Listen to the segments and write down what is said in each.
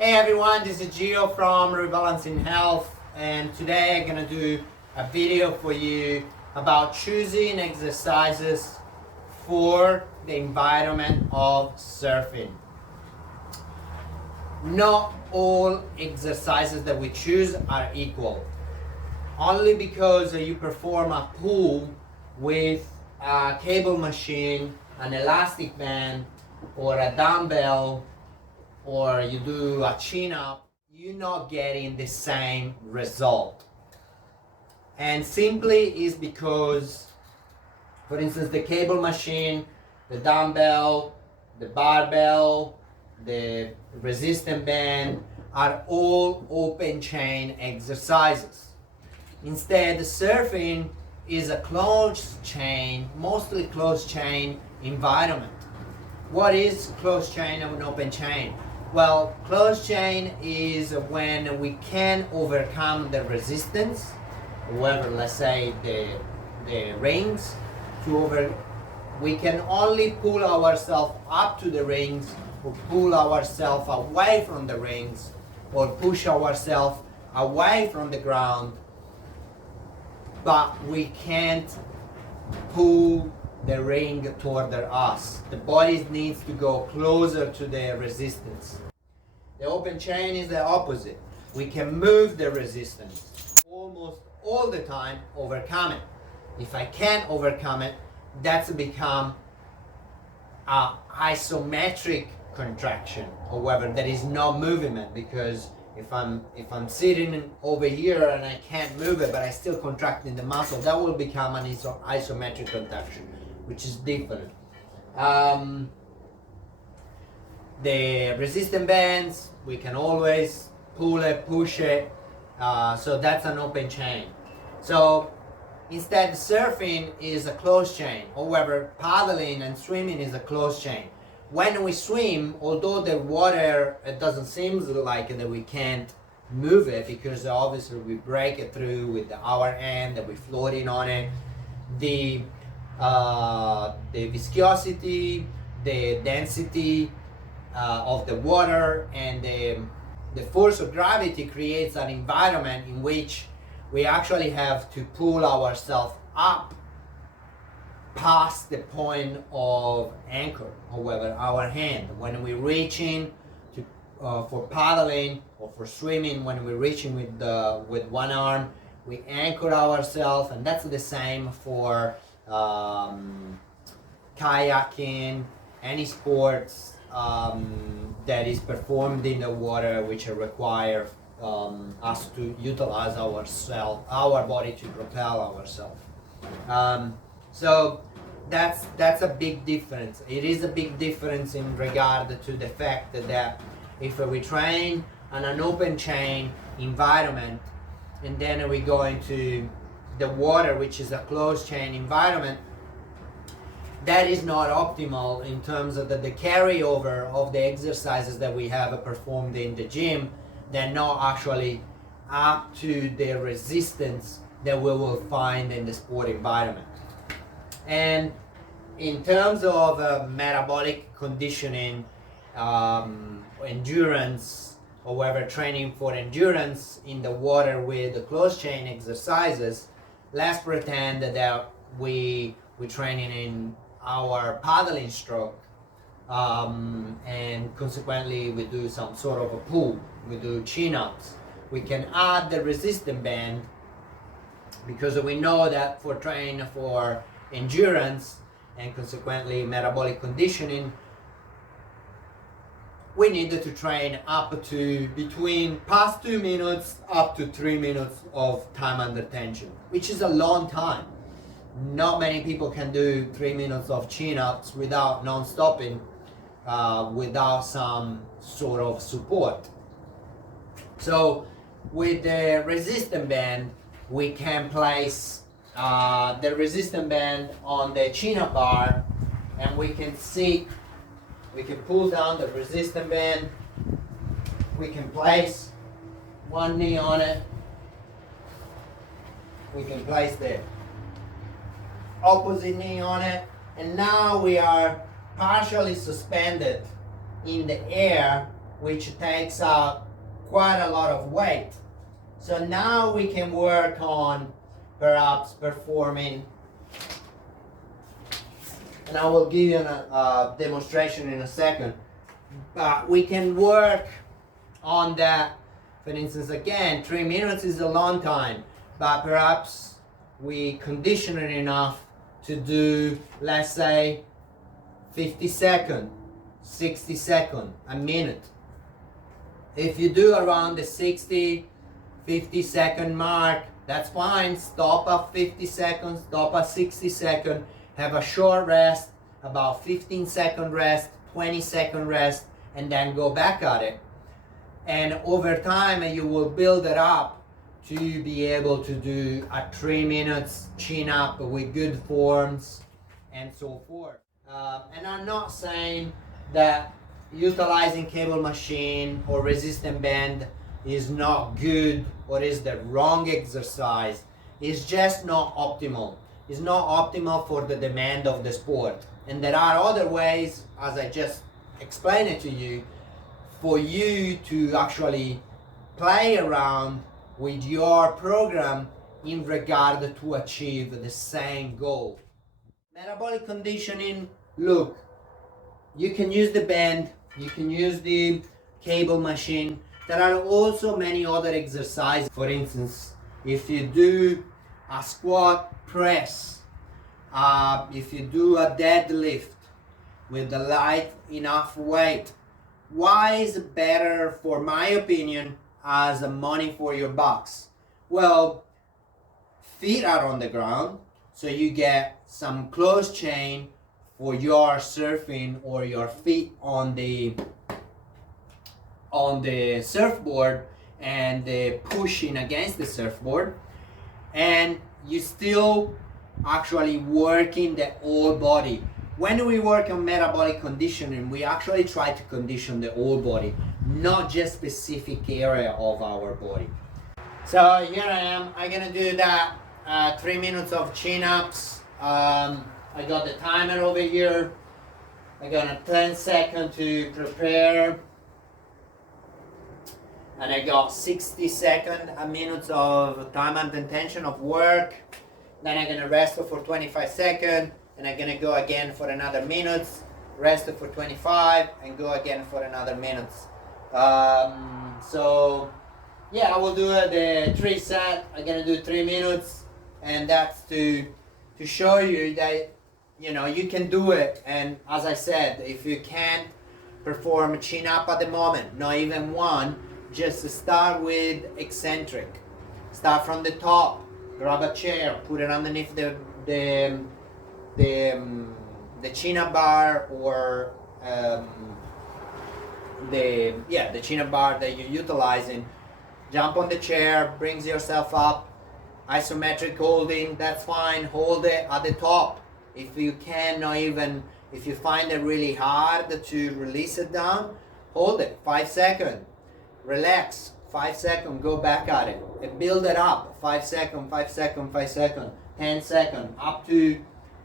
Hey everyone, this is Gio from Rebalancing Health, and today I'm gonna do a video for you about choosing exercises for the environment of surfing. Not all exercises that we choose are equal. Only because you perform a pull with a cable machine, an elastic band, or a dumbbell, or you do a chin-up, you're not getting the same result. And simply is because, for instance, the cable machine, the dumbbell, the barbell, the resistance band are all open chain exercises. Instead, surfing is a closed chain, mostly closed chain environment. What is closed chain and open chain? Well, closed chain is when we can overcome the resistance, whether let's say the rings, we can only pull ourselves up to the rings or pull ourselves away from the rings or push ourselves away from the ground, but we can't pull the ring toward us. The body needs to go closer to the resistance. The open chain is the opposite. We can move the resistance almost all the time, overcome it. If I can't overcome it, that's become an isometric contraction. However, there is no movement, because if I'm sitting over here and I can't move it, but I still contracting the muscle, that will become an isometric contraction, which is different. The resistance bands, we can always pull it, push it, so that's an open chain. So instead, surfing is a closed chain. However, paddling and swimming is a closed chain. When we swim, although the water, it doesn't seem like that we can't move it, because obviously we break it through with our hand, that we're floating on it. The viscosity, the density of the water, and the force of gravity creates an environment in which we actually have to pull ourselves up past the point of anchor. However, our hand, when we're reaching to for paddling or for swimming, when we're reaching with one arm, we anchor ourselves, and that's the same for kayaking, any sports that is performed in the water, which require us to utilize our body to propel ourselves. So that's a big difference. It is a big difference in regard to the fact that if we train on an open chain environment, and then we go into the water, which is a closed chain environment, that is not optimal in terms of the carryover of the exercises that we have performed in the gym. They're not actually up to the resistance that we will find in the sport environment. And in terms of metabolic conditioning, endurance, or whether training for endurance in the water with the closed chain exercises, let's pretend that we're training in our paddling stroke, and consequently we do some sort of a pull, we do chin-ups. We can add the resistance band, because we know that for training for endurance and consequently metabolic conditioning, we need to train up to between past 2 minutes up to 3 minutes of time under tension, which is a long time. Not many people can do 3 minutes of chin-ups without non-stopping, without some sort of support. So with the resistance band, we can place the resistance band on the chin-up bar, and we can pull down the resistance band. We can place one knee on it. We can place the opposite knee on it, and now we are partially suspended in the air which takes quite a lot of weight. So now we can work on perhaps performing, and I will give you a demonstration in a second, but we can work on that. For instance, again, 3 minutes is a long time, but perhaps we condition it enough to do, let's say, 50 seconds, 60 seconds, a minute. If you do around the 60, 50-second mark, that's fine. Stop at 50 seconds, stop at 60 seconds, have a short rest, about 15-second rest, 20-second rest, and then go back at it. And over time, you will build it up to be able to do a 3 minutes chin up with good forms and so forth. And I'm not saying that utilizing cable machine or resistant band is not good or is the wrong exercise. It's just not optimal. It's not optimal for the demand of the sport. And there are other ways, as I just explained it to you, for you to actually play around with your program in regard to achieve the same goal. Metabolic conditioning, look, you can use the band, you can use the cable machine. There are also many other exercises. For instance, if you do a squat press, if you do a deadlift with the light enough weight, why is it better, for my opinion, as a money for your bucks? Well, feet are on the ground, so you get some close chain for your surfing or your feet on the surfboard and pushing against the surfboard, and you still actually working the whole body. When we work on metabolic conditioning, we actually try to condition the whole body, not just specific area of our body. So here I am. I'm gonna do that 3 minutes of chin-ups. I got the timer over here. I got a 10 seconds to prepare. And I got 60 seconds, a minute of time and intention of work. Then I'm gonna rest for 25 seconds, and I'm gonna go again for another minute, rest for 25, and go again for another minute. So yeah, I will do the 3 set. I'm gonna do 3 minutes, and that's to show you that you can do it. And as I said, if you can't perform a chin up at the moment, not even one, just start with eccentric. Start from the top, grab a chair, put it underneath the chin up bar, or the chin up bar that you're utilizing. Jump on the chair, brings yourself up, isometric holding, that's fine. Hold it at the top. If you can, not even, if you find it really hard to release it down, hold it 5 seconds. Relax, 5 seconds, go back at it, and build it up. 5 seconds, 5 seconds, 5 seconds, 10 seconds, up to,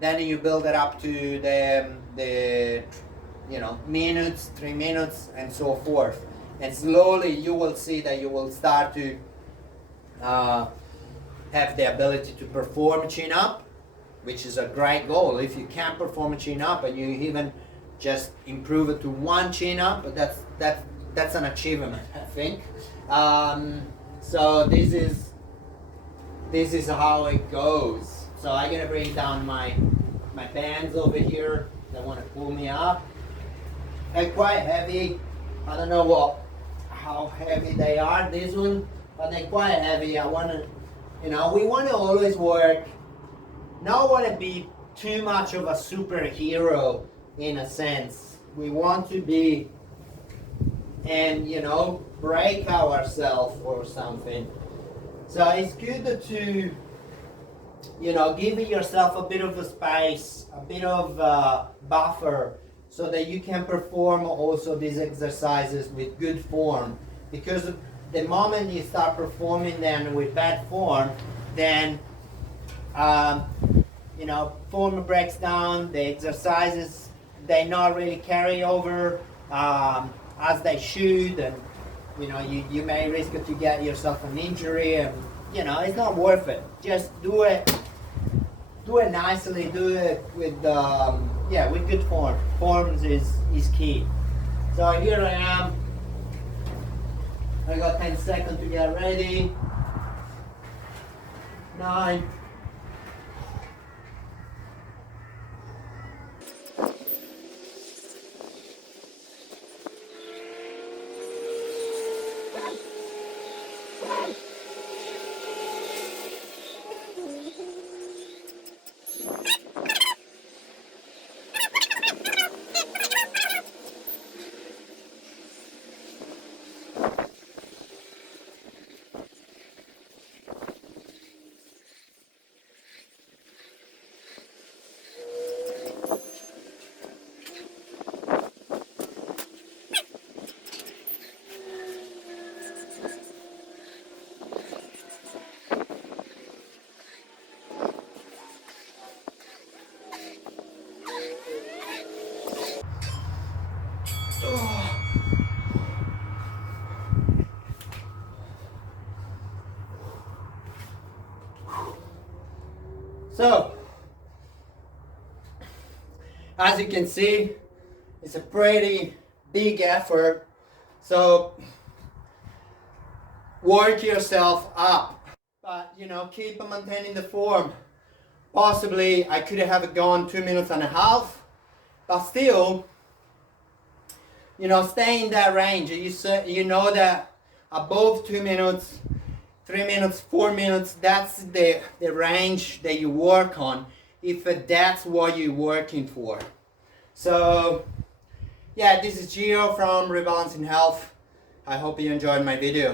then you build it up to the minutes, 3 minutes, and so forth. And slowly you will see that you will start to have the ability to perform chin up, which is a great goal. If you can't perform a chin up and you even just improve it to 1 chin up, that's an achievement, I think. So this is how it goes. So I'm gonna bring down my bands over here that want to pull me up. They're quite heavy. I don't know how heavy they are, this one, but they're quite heavy. I want to, we want to always work, not want to be too much of a superhero in a sense. We want to be, and break ourselves or something. So it's good to give yourself a bit of a space, a bit of buffer, so that you can perform also these exercises with good form. Because the moment you start performing them with bad form, then form breaks down, the exercises, they not really carry over, as they should, and you may risk to get yourself an injury, and it's not worth it. Just do it nicely, do it with with good form. Forms is key. So here I am. I got 10 seconds to get ready. 9. So, as you can see, it's a pretty big effort. So, work yourself up, but keep maintaining the form. Possibly, I could have gone 2 minutes and a half, but still, stay in that range. You know that above 2 minutes, 3 minutes, 4 minutes, that's the range that you work on, if that's what you're working for. So, yeah, this is Gio from Rebalancing Health. I hope you enjoyed my video.